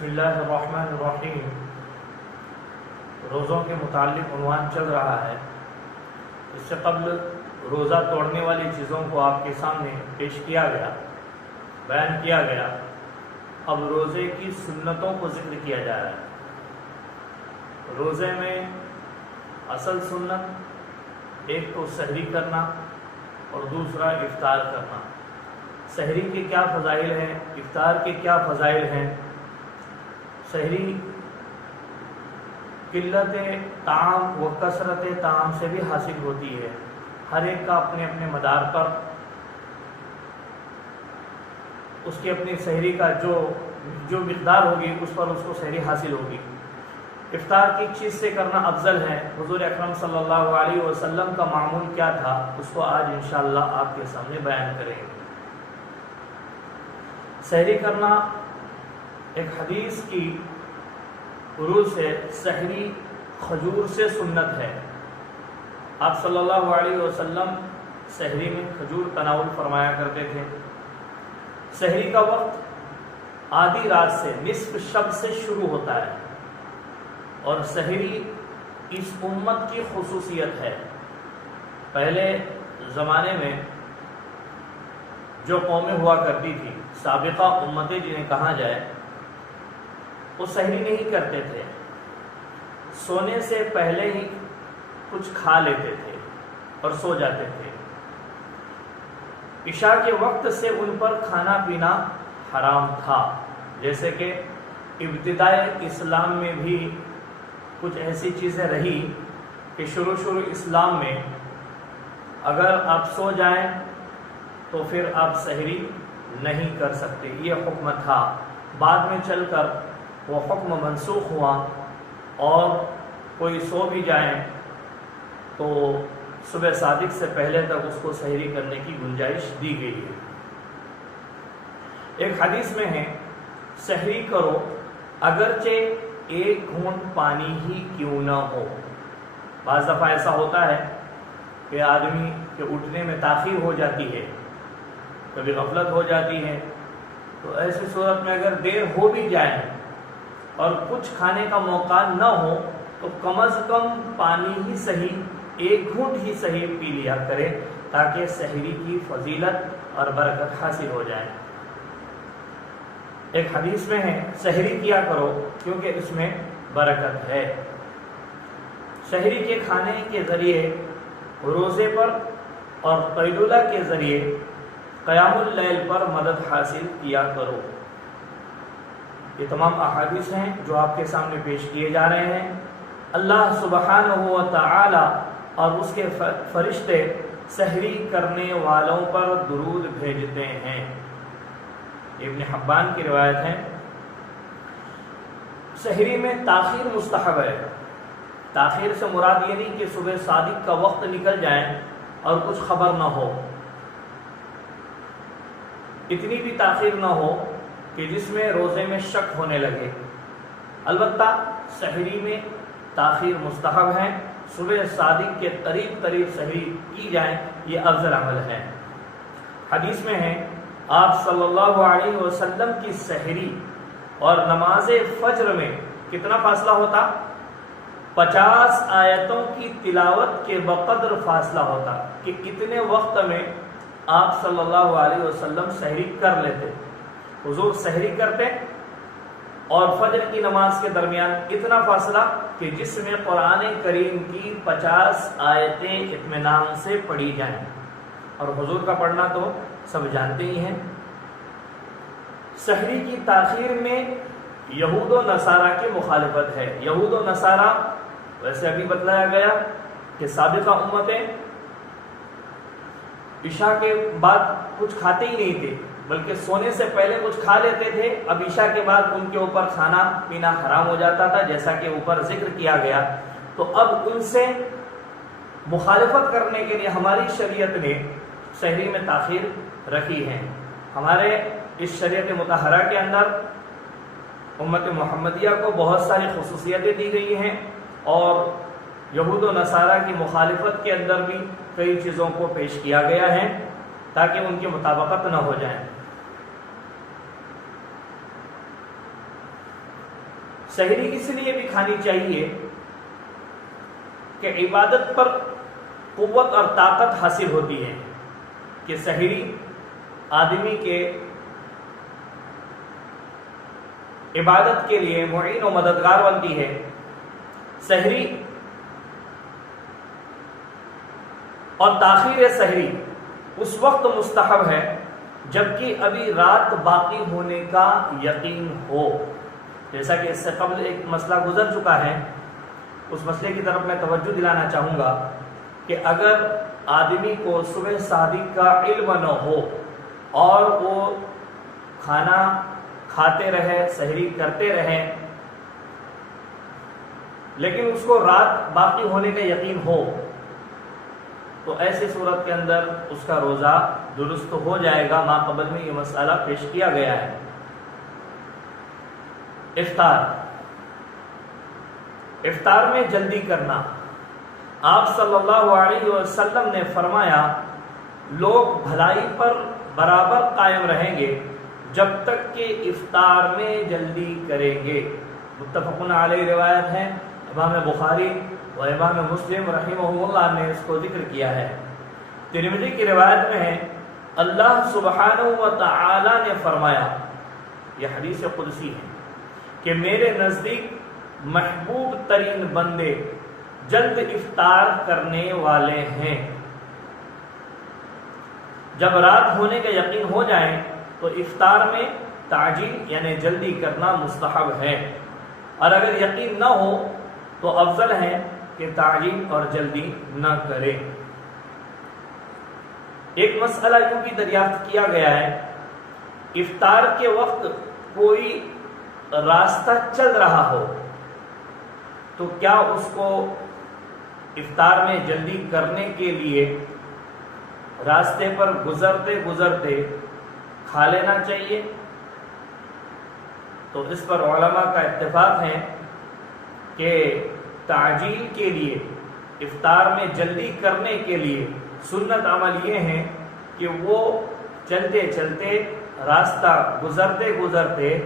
بسم اللہ الرحمن الرحیم۔ روزوں کے متعلق عنوان چل رہا ہے۔ اس سے قبل روزہ توڑنے والی چیزوں کو آپ کے سامنے پیش کیا گیا، بیان کیا گیا۔ اب روزے کی سنتوں کو ذکر کیا جا رہا ہے۔ روزے میں اصل سنت ایک تو سحری کرنا اور دوسرا افطار کرنا۔ سحری کے کیا فضائل ہیں، افطار کے کیا فضائل ہیں؟ سحری قلت طعام و کثرت طعام سے بھی حاصل ہوتی ہے۔ ہر ایک کا اپنے اپنے مدار پر اس کی اپنی سحری کا جو مقدار ہوگی اس پر اس کو سحری حاصل ہوگی۔ افطار کی چیز سے کرنا افضل ہے۔ حضور اکرم صلی اللہ علیہ وسلم کا معمول کیا تھا اس کو آج انشاءاللہ آپ کے سامنے بیان کریں گے۔ سحری کرنا ایک حدیث کی عروج سے سحری کھجور سے سنت ہے۔ آپ صلی اللہ علیہ وسلم سحری میں کھجور تناول فرمایا کرتے تھے۔ سحری کا وقت آدھی رات سے نصف شب سے شروع ہوتا ہے، اور سحری اس امت کی خصوصیت ہے۔ پہلے زمانے میں جو قومیں ہوا کرتی تھی، سابقہ امتیں جنہیں کہا جائے، وہ سحری نہیں کرتے تھے، سونے سے پہلے ہی کچھ کھا لیتے تھے اور سو جاتے تھے۔ عشاء کے وقت سے ان پر کھانا پینا حرام تھا، جیسے کہ ابتدائے اسلام میں بھی کچھ ایسی چیزیں رہی کہ شروع اسلام میں اگر آپ سو جائیں تو پھر آپ سحری نہیں کر سکتے، یہ حکم تھا۔ بعد میں چل کر وہ حکم منسوخ ہوا، اور کوئی سو بھی جائیں تو صبح صادق سے پہلے تک اس کو سحری کرنے کی گنجائش دی گئی ہے۔ ایک حدیث میں ہے، سحری کرو اگرچہ ایک گھونٹ پانی ہی کیوں نہ ہو۔ بعض دفعہ ایسا ہوتا ہے کہ آدمی کے اٹھنے میں تاخیر ہو جاتی ہے، کبھی غفلت ہو جاتی ہے، تو ایسی صورت میں اگر دیر ہو بھی جائے اور کچھ کھانے کا موقع نہ ہو تو کم از کم پانی ہی صحیح، ایک گھونٹ ہی صحیح پی لیا کرے، تاکہ سحری کی فضیلت اور برکت حاصل ہو جائے۔ ایک حدیث میں ہے، سحری کیا کرو کیونکہ اس میں برکت ہے۔ سحری کے کھانے کے ذریعے روزے پر اور قیلولہ کے ذریعے قیام اللیل پر مدد حاصل کیا کرو۔ یہ تمام احادیث ہیں جو آپ کے سامنے پیش کیے جا رہے ہیں۔ اللہ سبحانہ و تعالی اور اس کے فرشتے سحری کرنے والوں پر درود بھیجتے ہیں۔ ابن حبان کی روایت ہے۔ سحری میں تاخیر مستحب ہے۔ تاخیر سے مراد یہ نہیں کہ صبح صادق کا وقت نکل جائے اور کچھ خبر نہ ہو، اتنی بھی تاخیر نہ ہو کہ جس میں روزے میں شک ہونے لگے۔ البتہ سحری میں تاخیر مستحب ہے، صبح صادق کے قریب سحری کی جائے، یہ افضل عمل ہے۔ حدیث میں ہے، آپ صلی اللہ علیہ وسلم کی سحری اور نماز فجر میں کتنا فاصلہ ہوتا؟ 50 آیتوں کی تلاوت کے بقدر فاصلہ ہوتا، کہ کتنے وقت میں آپ صلی اللہ علیہ وسلم سحری کر لیتے۔ حضور سحری کرتے اور فجر کی نماز کے درمیان اتنا فاصلہ کہ جس میں قرآن کریم کی 50 آیتیں اطمینان سے پڑھی جائیں، اور حضور کا پڑھنا تو سب جانتے ہی ہیں۔ سحری کی تاخیر میں یہود و نصارہ کی مخالفت ہے۔ یہود و نصارہ، ویسے ابھی بتلایا گیا کہ سابقہ امتیں عشاء کے بعد کچھ کھاتے ہی نہیں تھے، بلکہ سونے سے پہلے کچھ کھا لیتے تھے۔ اب عشاء کے بعد ان کے اوپر کھانا پینا حرام ہو جاتا تھا، جیسا کہ اوپر ذکر کیا گیا۔ تو اب ان سے مخالفت کرنے کے لیے ہماری شریعت نے سحری میں تاخیر رکھی ہے۔ ہمارے اس شریعت مطہرہ کے اندر امت محمدیہ کو بہت ساری خصوصیتیں دی گئی ہیں، اور یہود و نصارہ کی مخالفت کے اندر بھی کئی چیزوں کو پیش کیا گیا ہے تاکہ ان کی مطابقت نہ ہو جائے۔ سحری اس لیے بھی کھانی چاہیے کہ عبادت پر قوت اور طاقت حاصل ہوتی ہے، کہ سحری آدمی کے عبادت کے لیے معین و مددگار بنتی ہے۔ سحری اور تاخیر سحری اس وقت مستحب ہے جبکہ ابھی رات باقی ہونے کا یقین ہو، جیسا کہ اس سے قبل ایک مسئلہ گزر چکا ہے، اس مسئلے کی طرف میں توجہ دلانا چاہوں گا کہ اگر آدمی کو صبح صادق کا علم نہ ہو اور وہ کھانا کھاتے رہے، سحری کرتے رہے، لیکن اس کو رات باقی ہونے کا یقین ہو، تو ایسی صورت کے اندر اس کا روزہ درست ہو جائے گا۔ ما قبل میں یہ مسئلہ پیش کیا گیا ہے۔ افطار میں جلدی کرنا، آپ صلی اللہ علیہ وسلم نے فرمایا لوگ بھلائی پر برابر قائم رہیں گے جب تک کہ افطار میں جلدی کریں گے۔ متفق علیہ روایت ہے، امام بخاری و امام مسلم رحمہ اللہ نے اس کو ذکر کیا ہے۔ ترمذی کی روایت میں ہے اللہ سبحانہ و تعالی نے فرمایا، یہ حدیث قدسی ہے، کہ میرے نزدیک محبوب ترین بندے جلد افطار کرنے والے ہیں۔ جب رات ہونے کا یقین ہو جائے تو افطار میں تعجیل یعنی جلدی کرنا مستحب ہے، اور اگر یقین نہ ہو تو افضل ہے کہ تعجیل اور جلدی نہ کرے۔ ایک مسئلہ یوں بھی دریافت کیا گیا ہے، افطار کے وقت کوئی راستہ چل رہا ہو تو کیا اس کو افطار میں جلدی کرنے کے لیے راستے پر گزرتے گزرتے کھا لینا چاہیے؟ تو اس پر علماء کا اتفاق ہے کہ تعجیل کے لیے، افطار میں جلدی کرنے کے لیے سنت عمل یہ ہے کہ وہ چلتے چلتے، راستہ گزرتے گزرتے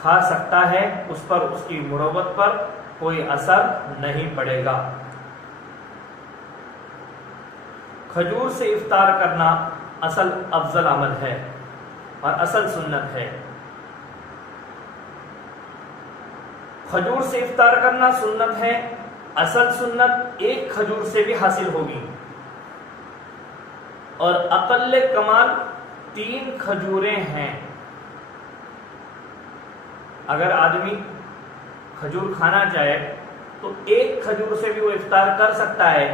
کھا سکتا ہے، اس پر اس کی مروت پر کوئی اثر نہیں پڑے گا۔ کھجور سے افطار کرنا اصل افضل عمل ہے اور اصل سنت ہے۔ کھجور سے افطار کرنا سنت ہے، اصل سنت ایک کھجور سے بھی حاصل ہوگی، اور اقل کمال 3 کھجوریں ہیں۔ اگر آدمی کھجور کھانا چاہے تو ایک کھجور سے بھی وہ افطار کر سکتا ہے،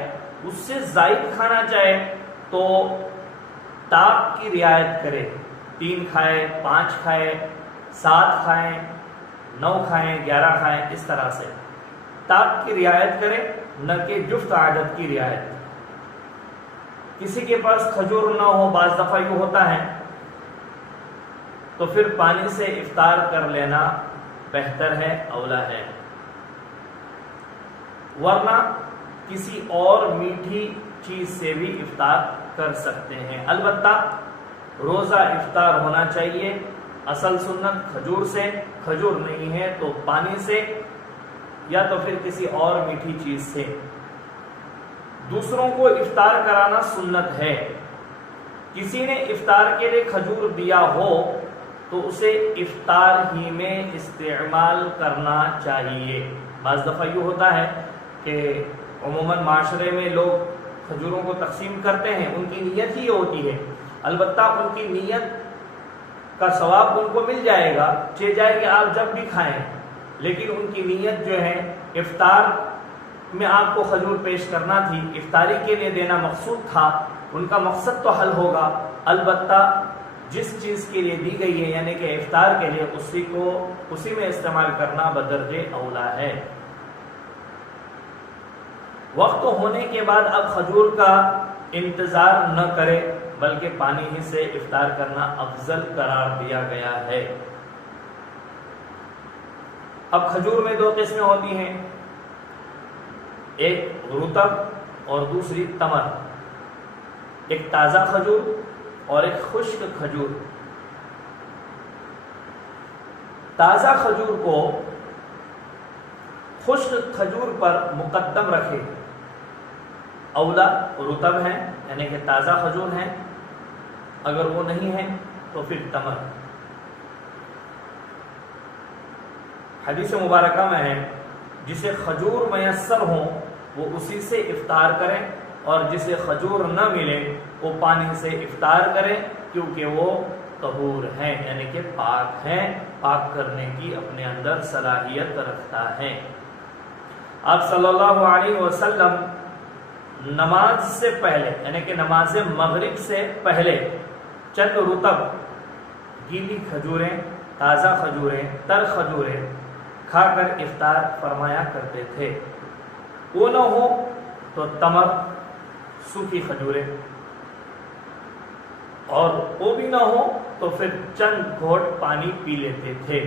اس سے زائد کھانا چاہے تو طاق کی رعایت کرے، 3 کھائے، 5 کھائے، 7 کھائیں، 9 کھائیں، 11 کھائیں، اس طرح سے طاق کی رعایت کرے، نہ کہ جفت عادت کی رعایت۔ کسی کے پاس کھجور نہ ہو، بعض دفعہ یوں ہوتا ہے، تو پھر پانی سے افطار کر لینا بہتر ہے، اولا ہے، ورنہ کسی اور میٹھی چیز سے بھی افطار کر سکتے ہیں۔ البتہ روزہ افطار ہونا چاہیے، اصل سنت کھجور سے، کھجور نہیں ہے تو پانی سے یا تو پھر کسی اور میٹھی چیز سے۔ دوسروں کو افطار کرانا سنت ہے، کسی نے افطار کے لیے کھجور دیا ہو تو اسے افطار ہی میں استعمال کرنا چاہیے۔ بعض دفعہ یہ ہوتا ہے کہ عموماً معاشرے میں لوگ کھجوروں کو تقسیم کرتے ہیں، ان کی نیت ہی ہوتی ہے، البتہ ان کی نیت کا ثواب ان کو مل جائے گا، چاہے جائے کہ آپ جب بھی کھائیں، لیکن ان کی نیت جو ہے افطار میں آپ کو کھجور پیش کرنا تھی، افطاری کے لیے دینا مقصود تھا، ان کا مقصد تو حل ہوگا، البتہ جس چیز کے لیے دی گئی ہے یعنی کہ افطار کے لیے اسی میں استعمال کرنا بدرجہ اولا ہے۔ وقت ہونے کے بعد اب کھجور کا انتظار نہ کرے بلکہ پانی ہی سے افطار کرنا افضل قرار دیا گیا ہے۔ اب کھجور میں 2 قسمیں ہوتی ہیں، ایک رطب اور دوسری تمر، ایک تازہ کھجور اور ایک خشک کھجور۔ تازہ کھجور کو خشک کھجور پر مقدم رکھے، اولا رطب ہیں یعنی کہ تازہ کھجور ہیں، اگر وہ نہیں ہیں تو پھر تمر۔ حدیث مبارکہ میں ہے جسے کھجور میسر ہوں وہ اسی سے افطار کریں، اور جسے کھجور نہ ملے وہ پانی سے افطار کریں، کیونکہ وہ طہور ہیں یعنی کہ پاک ہیں، پاک کرنے کی اپنے اندر صلاحیت رکھتا ہے۔ آپ صلی اللہ علیہ وسلم نماز سے پہلے یعنی کہ نماز مغرب سے پہلے چند رطب گیلی کھجوریں، تازہ کھجوریں، تر کھجوریں کھا کر افطار فرمایا کرتے تھے۔ وہ نہ ہو تو تمر، سوکھی کھجوریں، اور وہ بھی نہ ہو تو پھر چند گھونٹ پانی پی لیتے تھے۔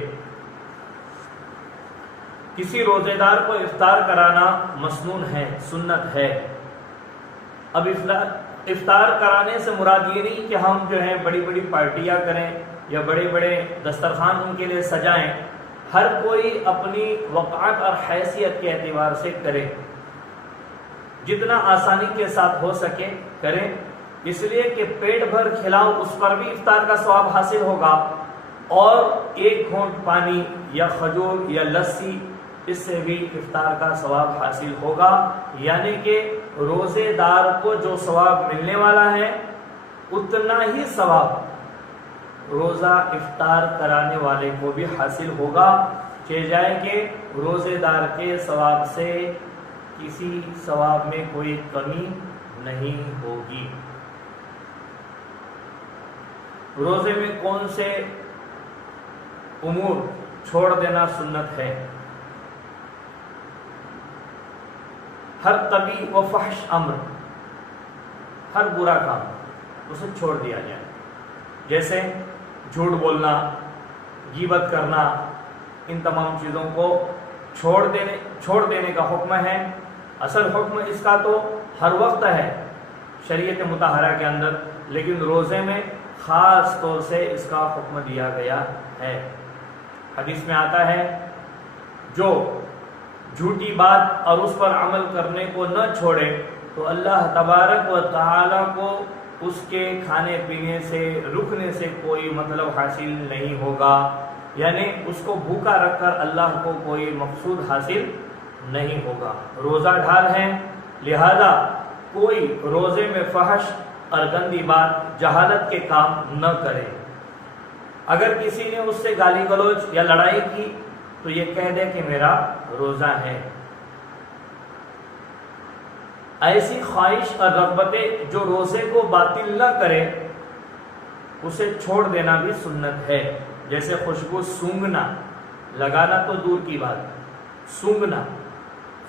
کسی روزے دار کو افطار کرانا مسنون ہے، سنت ہے۔ اب افطار کرانے سے مراد یہ نہیں کہ ہم جو ہے بڑی بڑی پارٹیاں کریں یا بڑے بڑے دسترخوان ان کے لیے سجائیں، ہر کوئی اپنی وقعت اور حیثیت کے اعتبار سے کرے، جتنا آسانی کے ساتھ ہو سکے کریں، اس لیے کہ پیٹ بھر کھلاؤ اس پر بھی افطار کا ثواب حاصل ہوگا، اور ایک گھونٹ پانی یا کھجور یا لسی اس سے بھی افطار کا ثواب حاصل ہوگا، یعنی کہ روزے دار کو جو ثواب ملنے والا ہے اتنا ہی ثواب روزہ افطار کرانے والے کو بھی حاصل ہوگا، کہ جائے کہ روزے دار کے ثواب سے کسی ثواب میں کوئی کمی نہیں ہوگی۔ روزے میں کون سے امور چھوڑ دینا سنت ہے؟ ہر قبیح و فحش امر، ہر برا کام اسے چھوڑ دیا جائے، جیسے جھوٹ بولنا، غیبت کرنا، ان تمام چیزوں کو چھوڑ دینے کا حکم ہے۔ اصل حکم اس کا تو ہر وقت ہے شریعت مطہرہ کے اندر، لیکن روزے میں خاص طور سے اس کا حکم دیا گیا ہے۔ حدیث میں آتا ہے جو جھوٹی بات اور اس پر عمل کرنے کو نہ چھوڑے تو اللہ تبارک و تعالی کو اس کے کھانے پینے سے رکنے سے کوئی مطلب حاصل نہیں ہوگا، یعنی اس کو بھوکا رکھ کر اللہ کو کوئی مقصود حاصل نہیں ہوگا۔ روزہ ڈھال ہے، لہذا کوئی روزے میں فحش اور گندی بات، جہالت کے کام نہ کرے۔ اگر کسی نے اس سے گالی گلوچ یا لڑائی کی تو یہ کہہ دے کہ میرا روزہ ہے۔ ایسی خواہش اور رغبتیں جو روزے کو باطل نہ کرے اسے چھوڑ دینا بھی سنت ہے، جیسے خوشبو سونگھنا، لگانا تو دور کی بات، سونگھنا،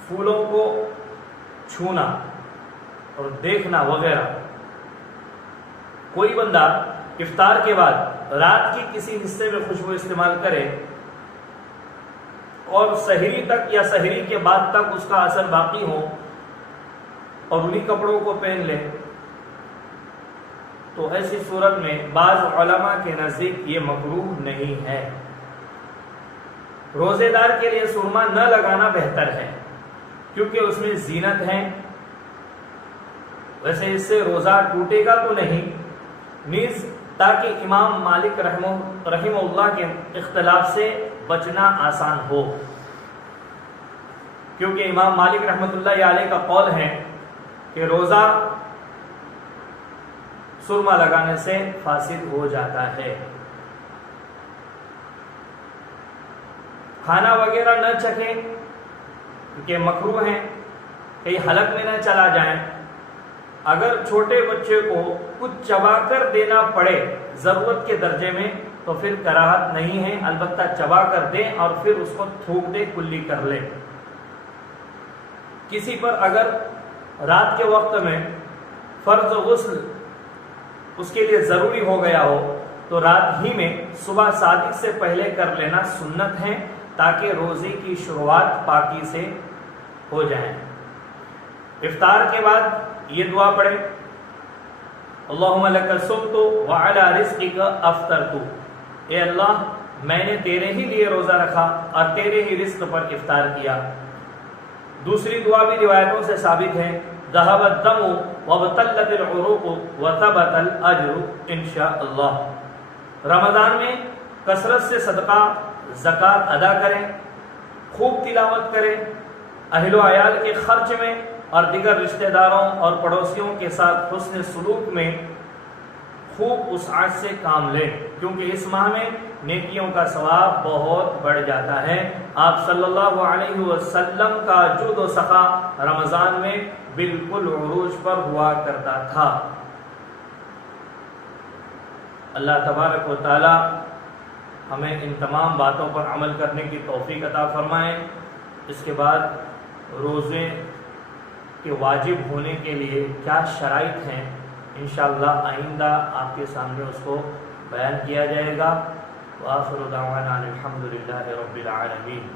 پھولوں کو چھونا اور دیکھنا وغیرہ۔ کوئی بندہ افطار کے بعد رات کی کسی حصے میں خوشبو استعمال کرے اور سحری تک یا سحری کے بعد تک اس کا اثر باقی ہو اور انہی کپڑوں کو پہن لے، تو ایسی صورت میں بعض علماء کے نزدیک یہ مکروہ نہیں ہے۔ روزے دار کے لیے سرما نہ لگانا بہتر ہے، کیونکہ اس میں زینت ہے۔ ویسے اس سے روزہ ٹوٹے گا تو نہیں، نیز تاکہ امام مالک رحمہ اللہ کے اختلاف سے بچنا آسان ہو، کیونکہ امام مالک رحمۃ اللہ علیہ کا قول ہے کہ روزہ سرما لگانے سے فاسد ہو جاتا ہے۔ کھانا وغیرہ نہ چکھیں کیونکہ مکروہ ہیں، کہیں حلق میں نہ چلا جائیں۔ اگر چھوٹے بچے کو کچھ چبا کر دینا پڑے ضرورت کے درجے میں تو پھر کراہت نہیں ہے، البتہ چبا کر دیں اور پھر اس کو تھوک دے، کلی کر لے۔ کسی پر اگر رات کے وقت میں فرض غسل اس کے لیے ضروری ہو گیا ہو تو رات ہی میں صبح صادق سے پہلے کر لینا سنت ہے، تاکہ روزے کی شروعات پاکی سے ہو جائے۔ افطار کے بعد یہ دعا پڑھیں، اللہم لک صمت وعلی رزقک افطرت، اے اللہ میں نے تیرے ہی لیے روزہ رکھا اور تیرے ہی رزق پر افطار کیا۔ دوسری دعا بھی روایتوں سے ثابت ہے، ذهب الدم وابتلت العروق وثبت الاجر انشاءاللہ۔ رمضان میں کثرت سے صدقہ زکوٰۃ ادا کریں، خوب تلاوت کریں، اہل و عیال کے خرچ میں اور دیگر رشتہ داروں اور پڑوسیوں کے ساتھ حسن سلوک میں خوب وسعت سے کام لیں، کیونکہ اس ماہ میں نیکیوں کا ثواب بہت بڑھ جاتا ہے۔ آپ صلی اللہ علیہ وسلم کا جود و سخا رمضان میں بالکل عروج پر ہوا کرتا تھا۔ اللہ تبارک و تعالی ہمیں ان تمام باتوں پر عمل کرنے کی توفیق عطا فرمائے۔ اس کے بعد روزے کے واجب ہونے کے لیے کیا شرائط ہیں، انشاءاللہ آئندہ آپ کے سامنے اس کو بیان کیا جائے گا۔ وآخر دعوانا الحمدللہ رب العالمین۔